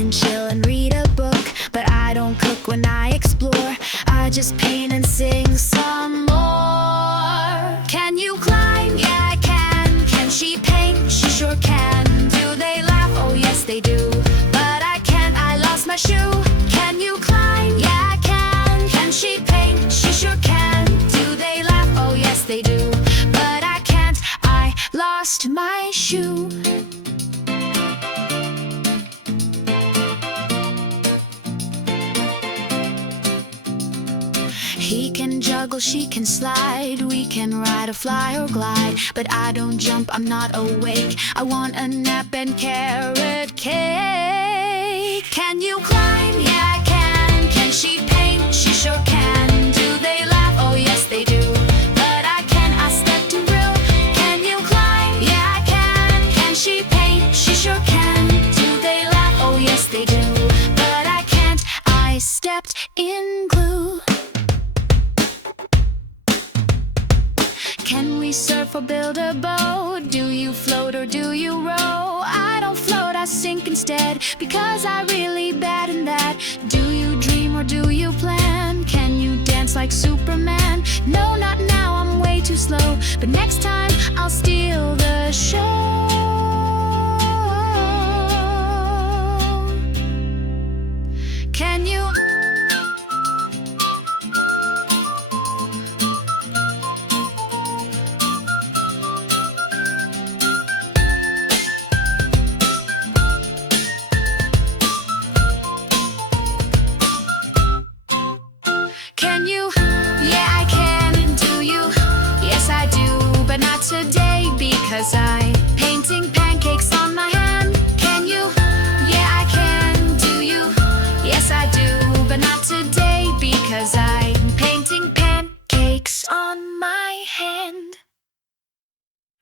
can chill and read a book, but I don't cook when I explore. I just paint and sing some more. Can you climb? Yeah, I can. Can she paint? She sure can. Do they laugh? Oh yes they do. But I can't, I lost my shoe. Can you climb? Yeah, I can. Can she paint? She sure can. Do they laugh? Oh yes they do. But I can't, I lost my shoe. He can juggle, she can slide. We can ride or fly or glide. But I don't jump, I'm not awake. I want a nap and carrot cake. Can you climb? Yeah, I can. Can she paint? She sure can. Do they laugh? Oh yes they do. But I can't, I step to real. Can you climb? Yeah, I can. Can she paint? She sure can. Do they laugh? Oh yes they do. But I can't, I stepped in glue. Can we surf or build a boat? Do you float or do you row? I don't float, I sink instead, because I'm really bad in that. Do you dream or do you plan? Can you dance like Superman? No, not now, I'm way too slow. But next time